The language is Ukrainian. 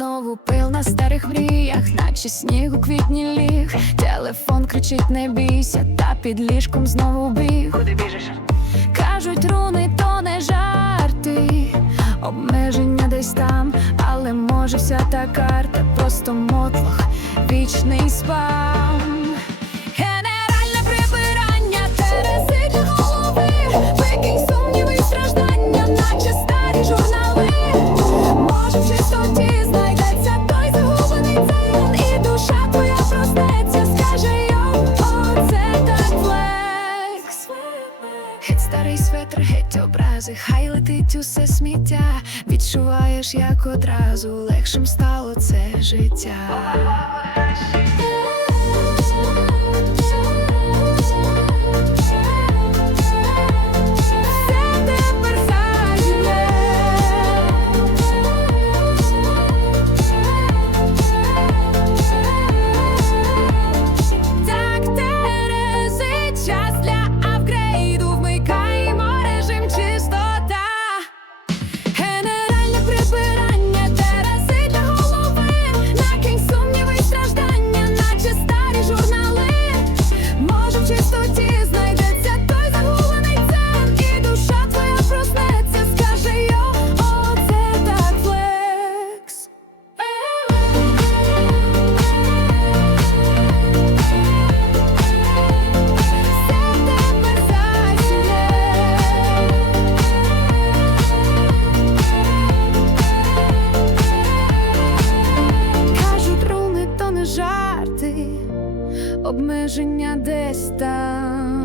Знову пил на старих мріях, наче сніг у квітні ліг. Телефон кричить, не бійся, та під ліжком знову біг. Куди біжиш? Кажуть, руни то не жарти, обмеження десь там, але може вся та карта просто мотлох, вічний спам. Старий светр, геть образи, хай летить усе сміття. Відчуваєш, як одразу легшим стало це життя. обмеження десь там.